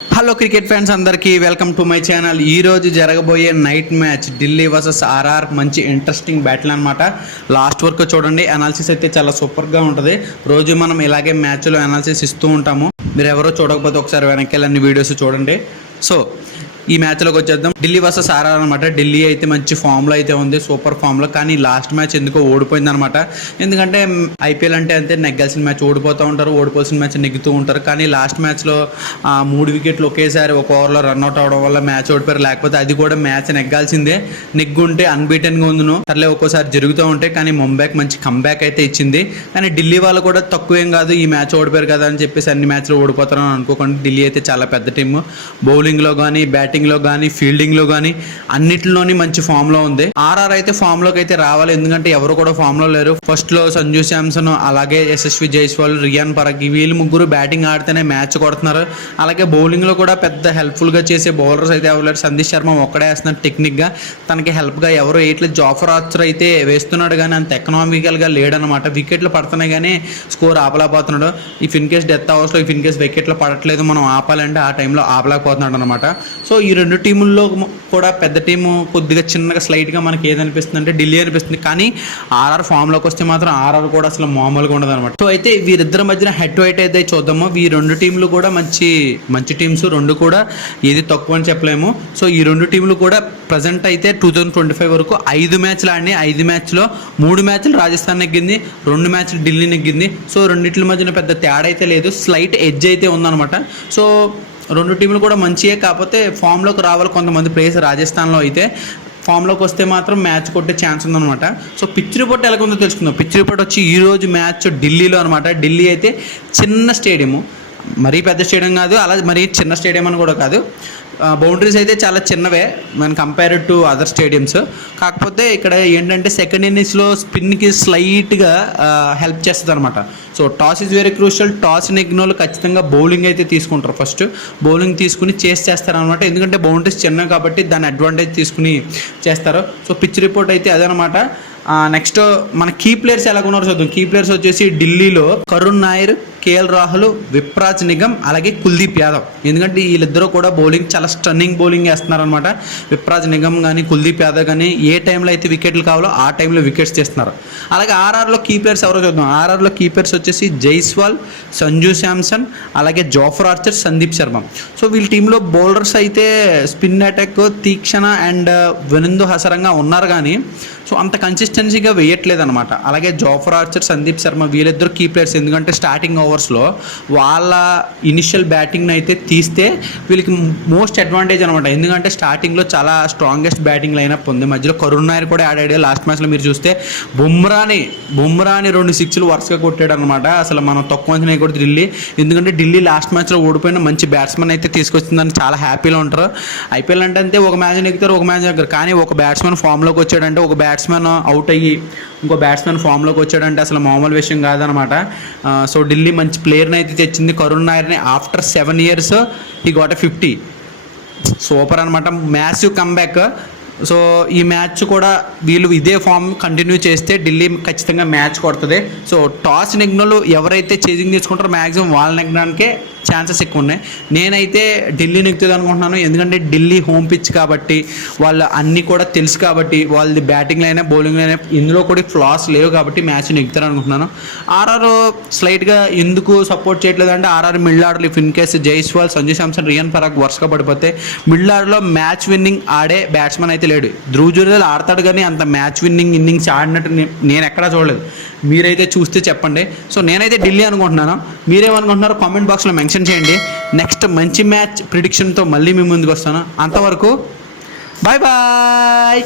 Hello cricket fans అందరికీ welcome to my channel. ఈ రోజు జరగబోయే night match Delhi versus RR మంచి ఇంట్రెస్టింగ్ బ్యాటిల్ అనమాట. లాస్ట్ వరకు చూడండి, అనాలిసిస్ అయితే చాలా సూపర్గా ఉంటుంది. రోజు మనం ఇలాగే మ్యాచ్లో అనాలిసిస్ ఇస్తూ ఉంటాము. మీరు ఎవరో చూడకపోతే ఒకసారి వెనక్కి అన్ని వీడియోస్ చూడండి. సో ఈ మ్యాచ్లోకి వచ్చేద్దాం. ఢిల్లీ వర్సెస్ ఆర్ఆర్ అనమాట. ఢిల్లీ అయితే మంచి ఫామ్లో అయితే ఉంది, సూపర్ ఫామ్లో. కానీ లాస్ట్ మ్యాచ్ ఎందుకో ఓడిపోయింది అనమాట. ఎందుకంటే ఐపీఎల్ అంటే అంతే, నెగ్గాల్సిన మ్యాచ్ ఓడిపోతూ ఉంటారు, ఓడిపోవాల్సిన మ్యాచ్ నెగ్గుతూ ఉంటారు. కానీ లాస్ట్ మ్యాచ్లో 3 వికెట్లు ఒకేసారి ఒక ఓవర్లో రన్అట్ అవడం వల్ల మ్యాచ్ ఓడిపోయారు. లేకపోతే అది కూడా మ్యాచ్ నెగ్గాల్సిందే. నెగ్గుంటే అన్బీటెన్గా ఉందును. సర్లే ఒక్కోసారి జరుగుతూ ఉంటాయి. కానీ ముంబైకి మంచి కంబ్యాక్ అయితే ఇచ్చింది. కానీ ఢిల్లీ వాళ్ళు కూడా తక్కువేం కాదు, ఈ మ్యాచ్ ఓడిపోయారు కదా అని చెప్పేసి అన్ని మ్యాచ్లు ఓడిపోతారని అనుకోకండి. ఢిల్లీ అయితే చాలా పెద్ద టీము. బౌలింగ్లో కానీ, బ్యాటింగ్లో కానీ, ఫీల్డింగ్లో కానీ అన్నిటిలోని మంచి ఫామ్లో ఉంది. ఆర్ఆర్ అయితే ఫామ్లోకి అయితే రావాలి, ఎందుకంటే ఎవరు కూడా ఫామ్లో లేరు. ఫస్ట్లో సంజు శాంసన్, అలాగే యశస్వి జైస్వాల్, రియాన్ పరాగ్ వీళ్ళు ముగ్గురు బ్యాటింగ్ ఆడితేనే మ్యాచ్ కొడుతున్నారు. అలాగే బౌలింగ్లో కూడా పెద్ద హెల్ప్ఫుల్గా చేసే బౌలర్స్ అయితే ఎవరు. సందీప్ శర్మ ఒక్కడే వేస్తున్నారు టెక్నిక్గా, తనకి హెల్ప్గా ఎవరు వేయట్లేదు. జాఫర్ ఆర్చర్ అయితే వేస్తున్నాడు కానీ అంత ఎకనామికల్గా లేడనమాట. వికెట్లు పడుతున్నాయి కానీ స్కోర్ ఆపలేకపోతున్నాడు. ఇఫ్ ఇన్ కేస్ డెత్ అవర్స్లో ఇఫ్ ఇన్ కేస్ వికెట్లు పడట్లేదు, మనం ఆపాలంటే ఆ టైంలో ఆపలేకపోతున్నాడు అనమాట. సో ఈ రెండు టీముల్లో కూడా పెద్ద టీము కొద్దిగా చిన్నగా స్లైట్గా మనకి ఏదనిపిస్తుంది అంటే ఢిల్లీ అనిపిస్తుంది. కానీ ఆర్ఆర్ ఫామ్లోకి వస్తే మాత్రం ఆర్ఆర్ కూడా అసలు మామూలుగా ఉండదు అనమాట. సో అయితే వీరిద్దరి మధ్యన హెడ్ టు హెడ్ అయితే చూద్దాము. ఈ రెండు టీంలు కూడా మంచి టీమ్స్, రెండు కూడా ఏది తక్కువ అని చెప్పలేము. సో ఈ రెండు టీంలు కూడా ప్రజెంట్ అయితే 2025 వరకు 5 మ్యాచ్లు ఆడినాయి. 5 మ్యాచ్లో 3 మ్యాచ్లు రాజస్థాన్ నెగ్గింది, 2 మ్యాచ్లు ఢిల్లీ నెగ్గింది. సో రెండింటి మధ్యన పెద్ద తేడా అయితే లేదు, స్లైట్ ఎడ్జ్ అయితే ఉందన్నమాట. సో రెండు టీంలు కూడా మంచియే, కాకపోతే ఫామ్లోకి రావాలి కొంతమంది ప్లేయర్స్. రాజస్థాన్లో అయితే ఫామ్లోకి వస్తే మాత్రం మ్యాచ్ కొట్టే ఛాన్స్ ఉందన్నమాట. సో పిచ్ రిపోర్ట్ ఎలా ఉందో తెలుసుకుందాం. పిచ్ రిపోర్ట్ వచ్చి ఈరోజు మ్యాచ్ ఢిల్లీలో అనమాట. ఢిల్లీ అయితే చిన్న స్టేడియము, మరీ పెద్ద స్టేడియం కాదు, అలా మరీ చిన్న స్టేడియం అని కూడా కాదు. బౌండరీస్ అయితే చాలా చిన్నవే మన కంపేర్డ్ టు అదర్ స్టేడియమ్స్. కాకపోతే ఇక్కడ ఏంటంటే సెకండ్ ఇన్నింగ్స్లో స్పిన్కి స్లైట్గా హెల్ప్ చేస్తుంది అనమాట. So toss is very crucial. Toss నెగ్గిన వాళ్ళు ఖచ్చితంగా బౌలింగ్ అయితే తీసుకుంటారు. ఫస్ట్ బౌలింగ్ తీసుకుని చేస్తారు అనమాట. ఎందుకంటే బౌండరీస్ చిన్నవి కాబట్టి దాని అడ్వాంటేజ్ తీసుకుని చేస్తారు. సో పిచ్ రిపోర్ట్ అయితే అదనమాట. నెక్స్ట్ మన కీ ప్లేయర్స్ ఎలా ఉన్నారో చూద్దాం. కీ ప్లేయర్స్ వచ్చేసి ఢిల్లీలో కరుణ్ నాయర్, కేఎల్ రాహుల్, విప్రాజ్ నిగమ్, అలాగే కుల్దీప్ యాదవ్. ఎందుకంటే వీళ్ళిద్దరూ కూడా బౌలింగ్ చాలా స్టన్నింగ్ బౌలింగ్ వేస్తున్నారనమాట. విప్రాజ్ నిగమ్ కానీ, కుల్దీప్ యాదవ్ కానీ ఏ టైంలో అయితే వికెట్లు కావాలో ఆ టైంలో వికెట్స్ తీస్తున్నారు. అలాగే ఆర్ఆర్లో కీ ప్లేయర్స్ ఎవరో చూద్దాం. ఆర్ఆర్లో కీ ప్లేయర్స్ వచ్చేసి జైస్వాల్, సంజు శాంసన్, అలాగే Jofra Archer, Sandeep Sharma. So వీళ్ళ టీంలో బౌలర్స్ అయితే spin attack Theekshana and Wanindu Hasaranga ఉన్నారు, కానీ సో అంత కన్సిస్టెన్సీగా వేయట్లేదు అనమాట. అలాగే జాఫర్ ఆర్చర్, సందీప్ శర్మ వీళ్ళిద్దరు కీ ప్లేయర్స్. ఎందుకంటే స్టార్టింగ్ ఓవర్స్లో వాళ్ళ ఇనిషియల్ బ్యాటింగ్ని అయితే తీస్తే వీళ్ళకి మోస్ట్ అడ్వాంటేజ్ అనమాట. ఎందుకంటే స్టార్టింగ్లో చాలా స్ట్రాంగెస్ట్ బ్యాటింగ్ లైనప్ ఉంది. మధ్యలో కరుణ్ నాయర్ కూడా ఆడాడు. లాస్ట్ మ్యాచ్లో మీరు చూస్తే బుమ్రాని 2 సిక్స్లు వరుసగా కొట్టాడు అనమాట. అసలు మనం తక్కువ అంచనా కూడా ఢిల్లీ. ఎందుకంటే ఢిల్లీ లాస్ట్ మ్యాచ్లో ఓడిపోయిన మంచి బ్యాట్స్మెన్ అయితే తీసుకొచ్చిందని చాలా హ్యాపీలో ఉంటారు. ఐపీఎల్ అంటే అంతే, ఒక మ్యాచ్ నెగ్గుతారు, ఒక మ్యాచ్ నెగ్గారు. కానీ ఒక బ్యాట్స్మెన్ ఫామ్లోకి వచ్చాడంటే, ఒక బ్యాట్స్మెన్ అవుట్ అయ్యి ఇంకో బ్యాట్స్మెన్ ఫామ్లోకి వచ్చాడంటే అసలు మామూలు విషయం కాదనమాట. సో ఢిల్లీ మంచి ప్లేయర్ని అయితే తెచ్చింది. కరుణ్ నాయర్ని after 7 years he got 50. Super అనమాట, మ్యాసివ్ కంబ్యాక్. సో ఈ మ్యాచ్ కూడా వీళ్ళు ఇదే ఫామ్ కంటిన్యూ చేస్తే ఢిల్లీ ఖచ్చితంగా మ్యాచ్ కొడుతుంది. సో టాస్ నెగ్నోళ్ళు ఎవరైతే చేజింగ్ తీసుకుంటారో మ్యాక్సిమం వాళ్ళు నెగ్గడానికే ఛాన్సెస్ ఎక్కువ ఉన్నాయి. నేనైతే ఢిల్లీ నెగ్గుతుంది అనుకుంటున్నాను. ఎందుకంటే ఢిల్లీ హోమ్ పిచ్ కాబట్టి, వాళ్ళు అన్నీ కూడా తెలుసు కాబట్టి, వాళ్ళది బ్యాటింగ్ అయినా బౌలింగ్ అయినా ఇందులో కూడా ఫ్లాస్ లేవు కాబట్టి మ్యాచ్ నెగ్గుతారు అనుకుంటున్నాను. ఆర్ఆర్ స్లైట్గా ఎందుకు సపోర్ట్ చేయట్లేదు అంటే, ఆర్ఆర్ మిడిల్ ఆర్డర్లో if in case Jaiswal, Sanju Samson, Riyan Parag వరుసగా పడిపోతే మిడిల్ ఆర్డర్లో మ్యాచ్ విన్నింగ్ ఆడే బ్యాట్స్మెన్ అయితే లేడు. ధ్రువ్ జురేల్ ఆడతాడు కానీ అంత మ్యాచ్ విన్నింగ్ ఇన్నింగ్స్ ఆడినట్టు నేను ఎక్కడా చూడలేదు. మీరైతే చూస్తే చెప్పండి. సో నేనైతే ఢిల్లీ అనుకుంటున్నాను. మీరేమనుకుంటున్నారో కామెంట్ బాక్స్లో మెన్షన్ చేయండి. నెక్స్ట్ మంచి మ్యాచ్ ప్రిడిక్షన్తో మళ్ళీ మీ ముందుకు వస్తాను. అంతవరకు బాయ్ బాయ్.